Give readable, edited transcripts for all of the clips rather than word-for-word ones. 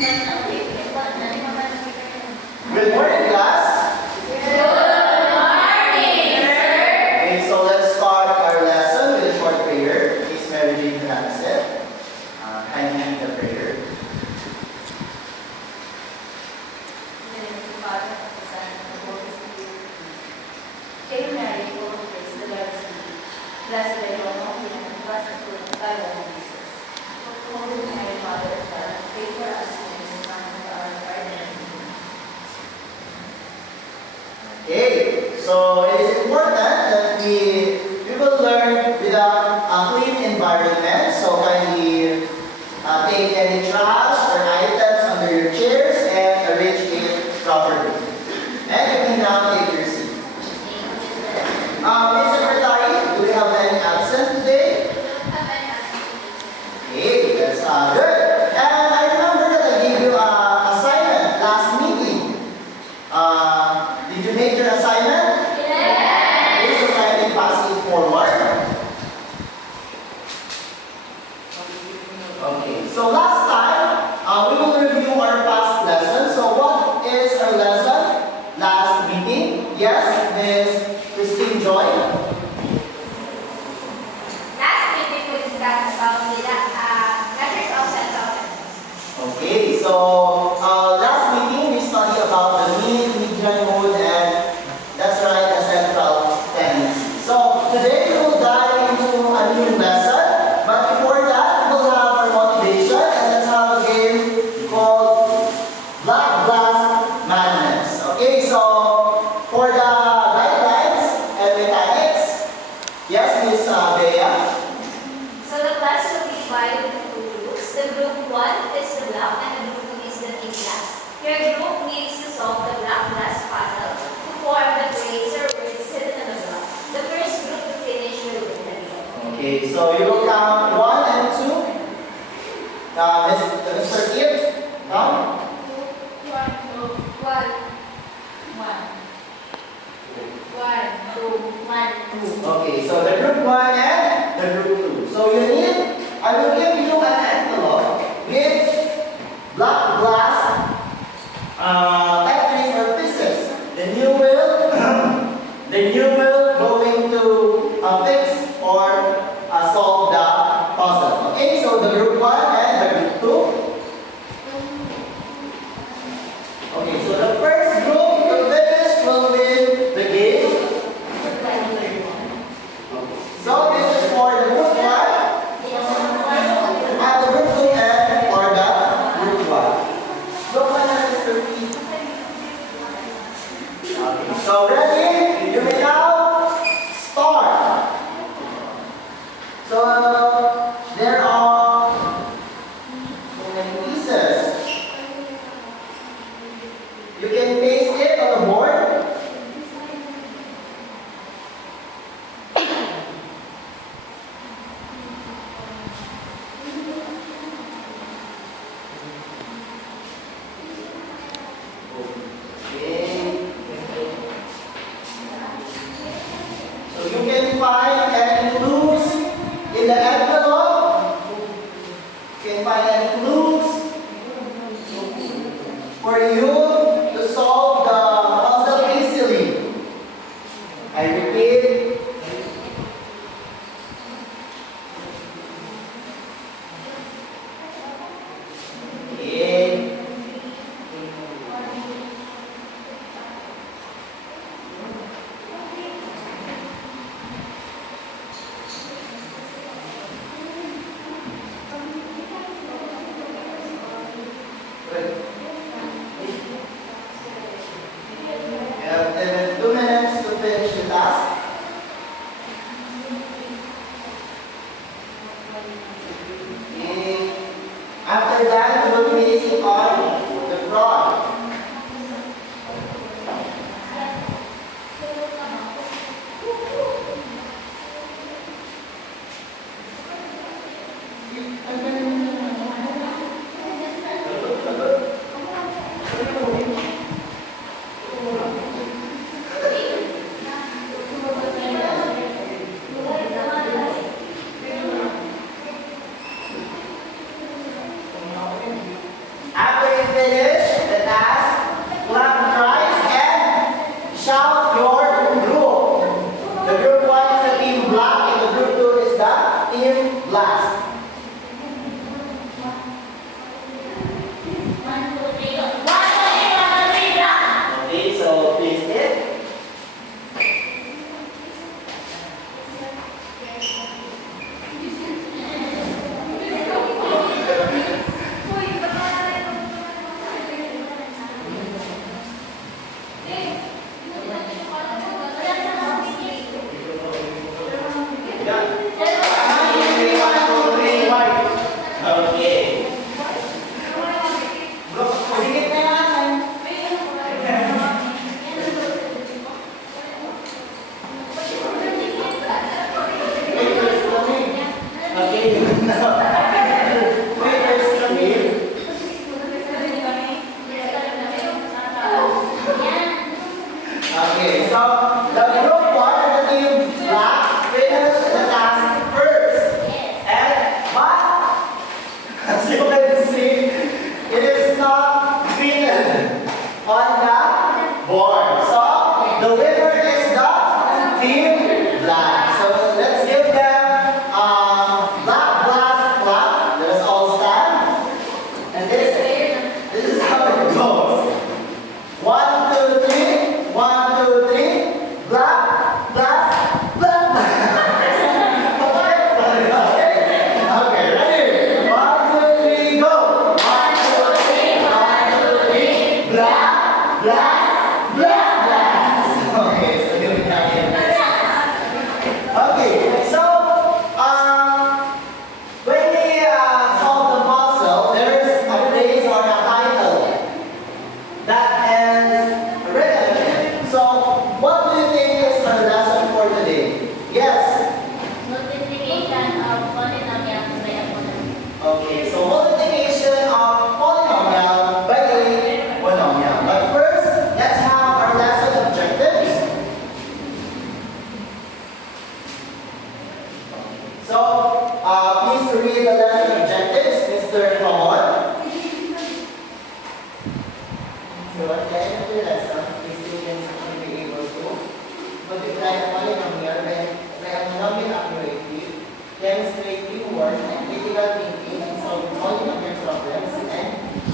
Good morning, class. Good morning, sir. Okay, so let's start our lesson with a short prayer. Please, Mary Jane, to accept. Kindly read the prayer. Hail Mary, full of grace, the Lord is with thee. Blessed are you among women, and blessed the fruit of thy womb, Jesus. Holy Mary, Mother of God, pray for us sinners, now and at the hour of our death. Okay, so it is important that we will learn with a clean environment. So kindly take any trash or items under your chairs and arrange it properly. And you can now take your seat. Ms. Secretary, do we have any absent today? Okay, that's good. And I remember that I gave you an assignment last meeting. Did you make your assignment? Yes. Okay, so kindly pass it forward. Okay, so last time, we will review our past lesson. So what is our lesson? Last meeting? Yes, Ms. Christine Joy. Last week we discussed about the letters of sentences. Okay, so last meeting we studied about the mid, median mode, and that's right, the central tendency. So today we will dive into a new lesson, but before that we will have our motivation, and let's have a game called Black Blast Madness. Okay, so for the guidelines and mechanics, yes, Miss Bea. So the class will be divided into two groups. The group 1 is the block and the group 2 is the big class. Your group needs to solve the black glass puzzle to form the phrase or words hidden in the block. The first group to finish will win. Okay, so you will count 1 and 2. Mr. Kip, count. 2. Okay, so the group 1 and the group 2. So I will give you an envelope with black glass Tetris or pieces. Then you will going to fix or solve the puzzle. Okay, so the group 1 and the group 2. Okay, so the first group to finish will win the game. So this is for the group 1 and the group 2 and for the group 1. Group 1 and Mr. P. Okay, so ready? You may now start. So there are so many pieces. You can paste it on the board. Okay. So you can find any clues in the envelope. You can find any clues for you to solve the puzzle easily. I repeat. Okay. Good. You have 2 minutes to finish the task. Okay. After that, we will be basing on the fraud.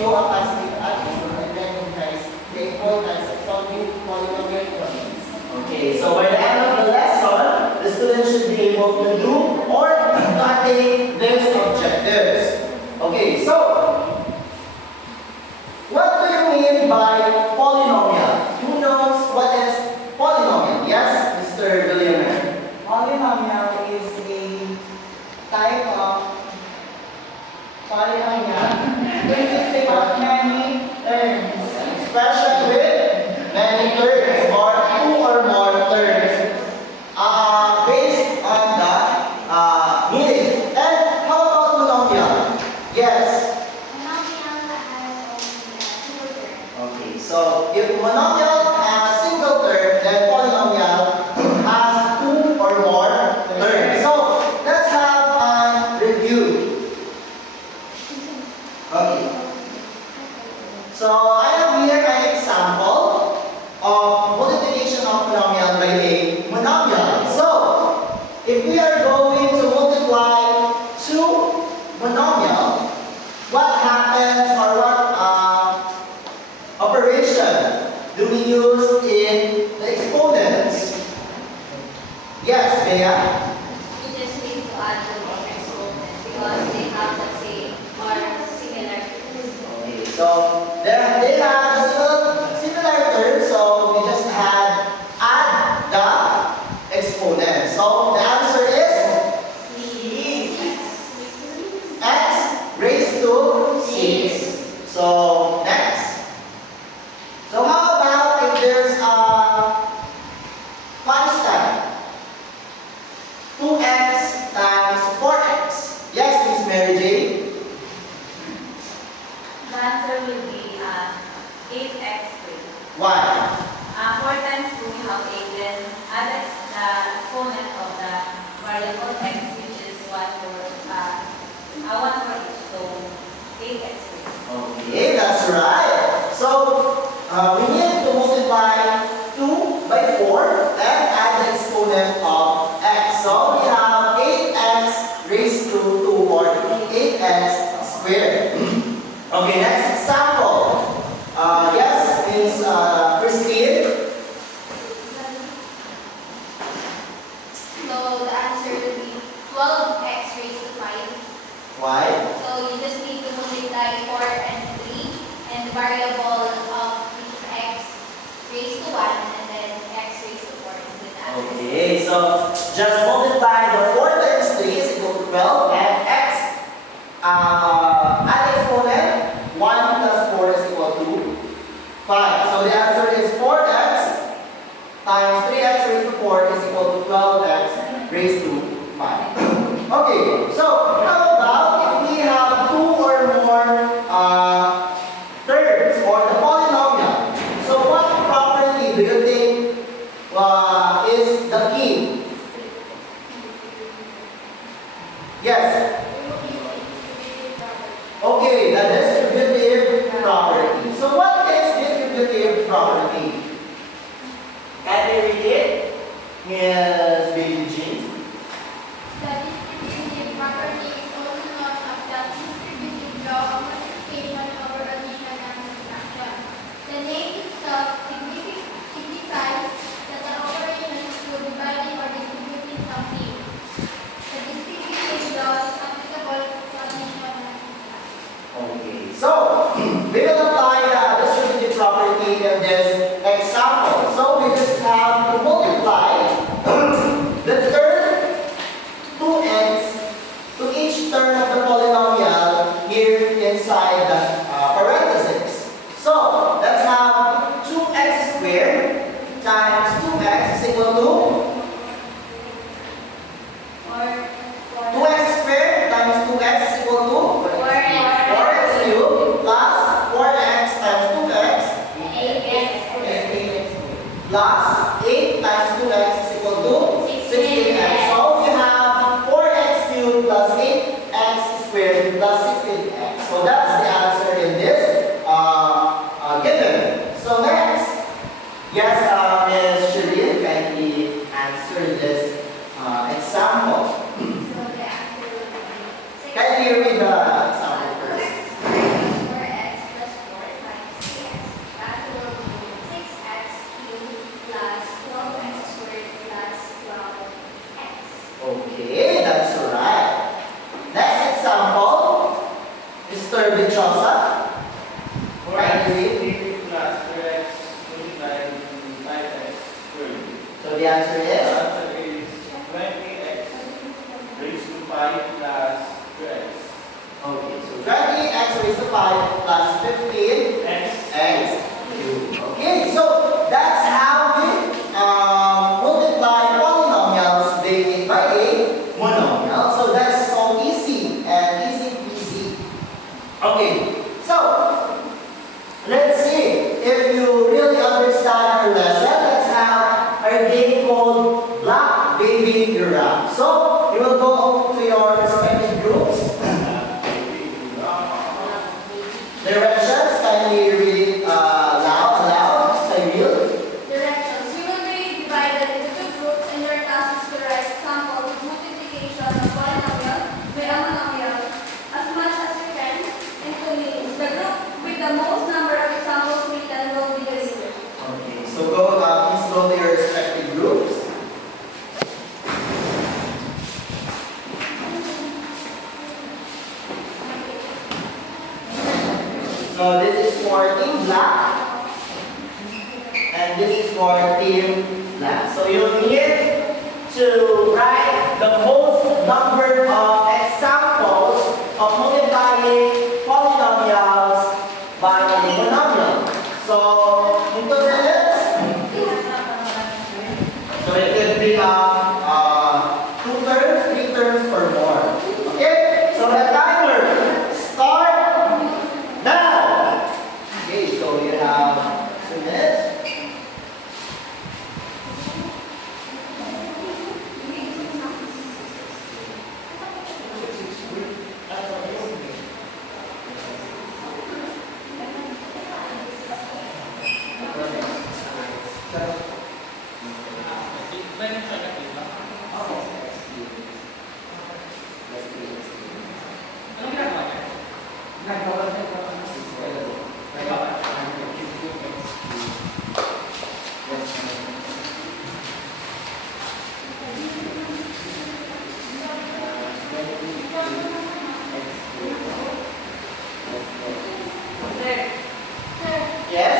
show a positive attitude and recognize the importance of solving polynomial equations. Okay, so by the end of the lesson, the students should be able to do or to attain these objectives. Okay, so what do you mean by polynomial? Who knows what is polynomial? Yes, Mr. William. Polynomial is a type of polynomial consisting of many terms. Expression with many terms or two or more terms based on the meaning. And how about monomial? Yes. Monomial has only a single term. Okay, so if monomial has a single term, then polynomial has two or more terms. So let's have a review. Okay. So I have here an example of multiplication of monomial by a monomial. So if we are going to multiply two monomial, what happens or what operation do we use in the exponents? Yes, Bea? You just need to add the more exponents because they have the same or similar terms. Okay, so they have a similar term, so we just add the exponent. So the answer is x raised to 6. So next. So how about if there's a constant? 2x times 4x. Yes, Miss Mary Jane? The answer will be 8x squared. Why? 4 times 2 we have 8, then add the exponent of the variable x, which is 1 for each, so 8x squared. Okay, that's right. So we need to multiply 2 by 4 and add the exponent of x. So we have 8x raised to 2 or 8x squared. Okay, next example. Yes, Miss Christine. So the answer will be 12x raised to 5. Why? So you just need to multiply 4 and 3 and the variable of each x raised to 1 and then x raised to 4 is the answer. Okay, so just multiply the 4 times 3 is equal to 12 and x add exponent 1 plus 4 is equal to 5. So the answer is 4x times 3x raised to 4 is equal to 12x raised to 5. Okay, so how about if we have 2 or more terms or the polynomial? So what property do you think is the key? Rosa? Right. 3 plus 2x multiplied by 5x squared. So the answer The is? answer is 20x raised to 5 plus 2x. Okay, so 20x raised to 5 plus 15 X. cubed. Okay, so that's how we multiply polynomials divided by a monomial. So that's so easy and easy peasy. Okay, so let's see if you really understand our lesson. Let's have our game called Black Baby Giraffe. So you will go to your respective groups. Directions, kindly read it aloud, so I will. Directions. We will be divided into 2 groups, and your task is to write samples of multiplication of polynomial by a monomial as much as you can in 2 minutes. The group with the most number of examples written will be the leader. Okay, so go, please go to your respective groups. So this is for Team Black, and this is for Team Black. So you need to write the most number of examples of multiplying polynomials by a monomial. So in 2 minutes, so it could be 2 terms, 3 terms, or more. Okay, so the timer start now. Okay, so you have 2 minutes. Yes?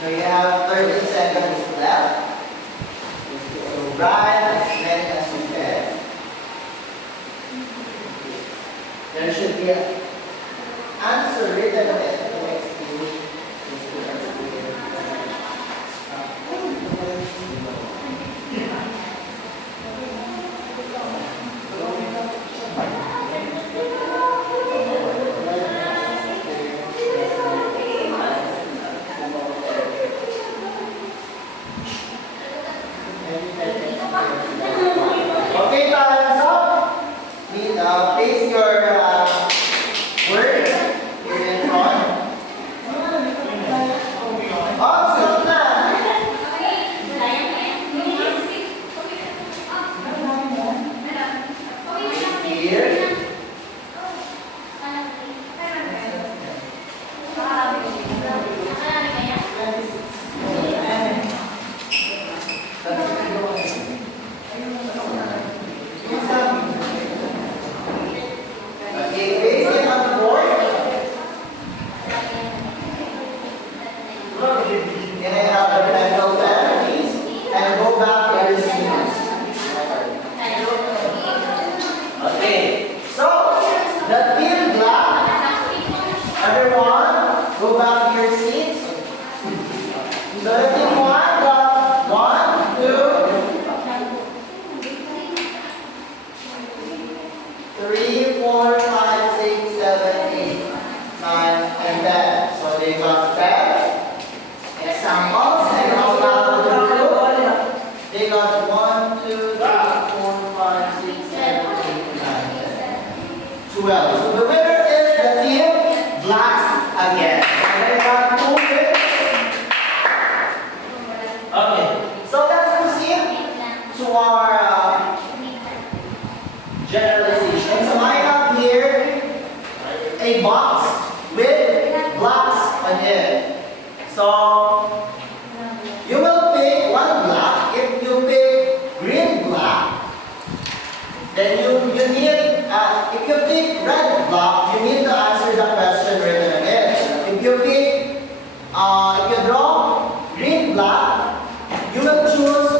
So you have 30 seconds left. So write as many as you can. There should be an answer written on it. Okay, time's up. Please paste your words here in front. Awesome na. Here. Okay, paste it on the board. Can I have a pencil pen, please? And go back to your seats. Okay. 12. So the winner is the team Blacks again. So they got 2 wins. Okay, so let's proceed to our generalization. So I have here a box with blocks on it. So you will pick one block. If you pick green block, then you need, if you pick red block, you need to answer the question written on it. If you pick, if you draw green block, you will choose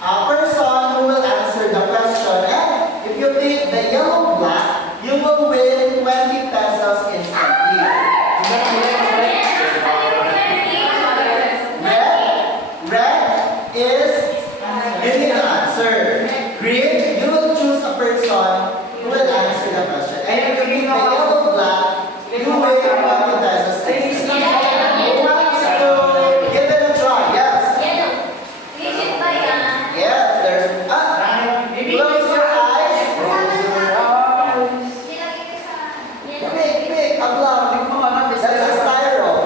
a person who will answer the question. And if you pick the yellow block, you will win 20 pesos instantly. Red is you need to answer. Green, you will choose a person who will answer the question. And if you pick the yellow block, you win 20 pesos instantly. Who wants to give it a try? Yes. Yes, there's close your eyes. Pick a block. That's a spiral.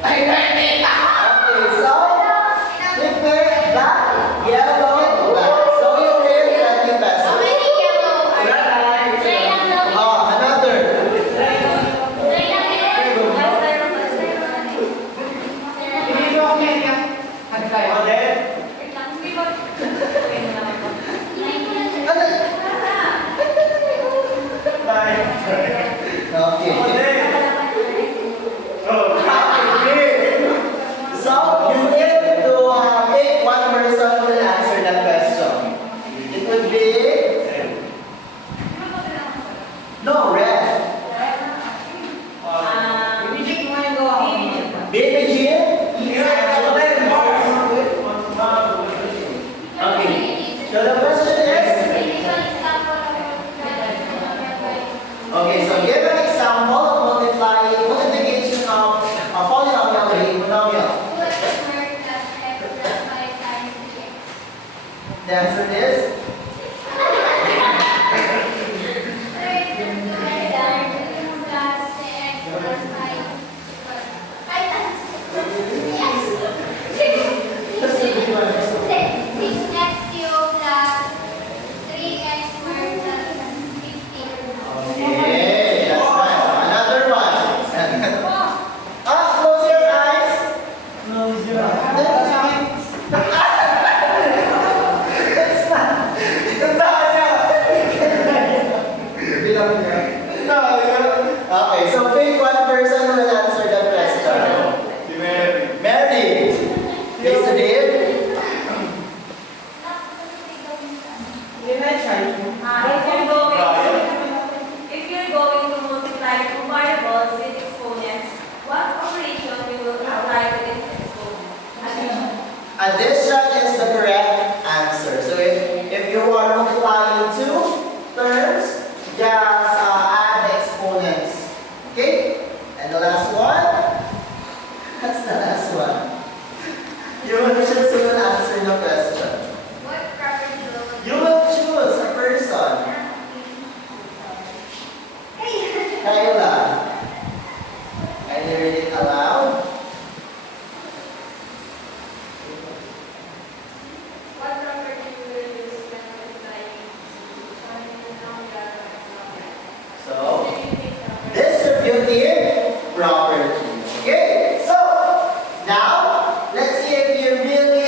Okay, so pick black, yellow, black. So you win 20 pesos. Oh, another. Oh, then, nine. Oh, Okay. then. Oh, So you need to pick one person who will answer that question. It would be no red. Baby Jean. Okay. So the question is. Okay. So give an example of multiplication of a polynomial with a monomial. The answer is. Okay, that's right. Another one. Close your eyes. Close your eyes. It's not. Okay, so pick one person who will answer the question. Si Mary. Mary. Please read. If you're going to multiply two variables with exponents, what operation you will apply to its exponent? Addition is the correct answer. So if you are multiplying two terms, just add the exponents. Okay? And the last one? That's the last one. You will choose who will answer the question. You will choose a person. Kayla. Can you read it aloud? So, distributive property. Okay, so now let's see if you really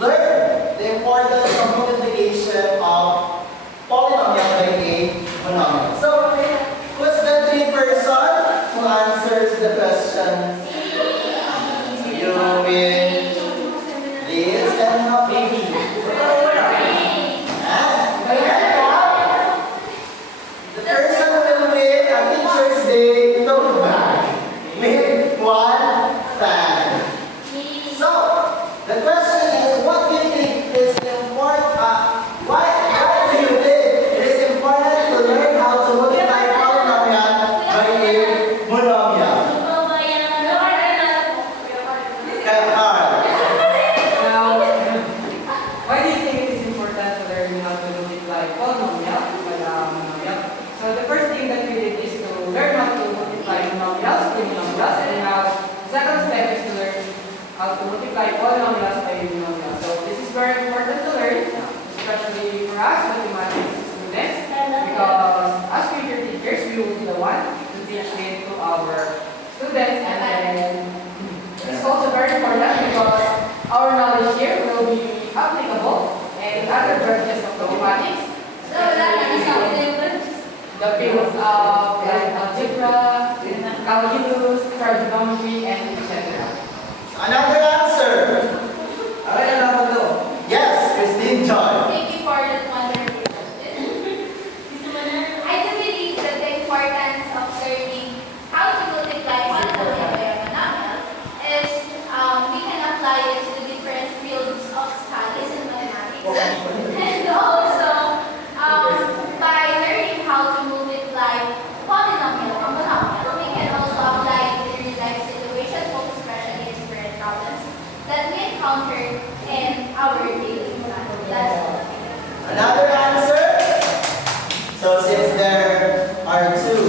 learn the importance of multiplication of polynomial by a monomial. So, who's the three person who answers the question? You win this and not baby. The person who will win a Teacher's Day tote bag with one fan. So, the question is, what do you think is important? Why do you think it is important to learn how to multiply polynomial by a monomial? Hard. Why did multiply polynomials by binomials. So this is very important to learn, especially for us mathematics students, because as future teachers, we will be the one to teach it to our students, and then it's also very important because our knowledge here will be applicable in other branches of mathematics, So, wala na nasabi na yung the fields of like algebra, calculus, trigonometry, and etc. Another answer. Aray, alam mo to. Yes, Christine Joy. Thank you for that wonderful question. I do believe that the importance of learning how to multiply polynomial by a monomial is we can apply it to the different fields of studies in mathematics. And also, by learning how to multiply polynomial or monomial, we can also apply it in real life situations, most especially in different problems that we encounter in our daily life. That's all. Another answer. So since there are two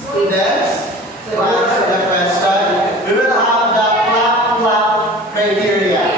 students to answer the question, we will have the clap clap criteria.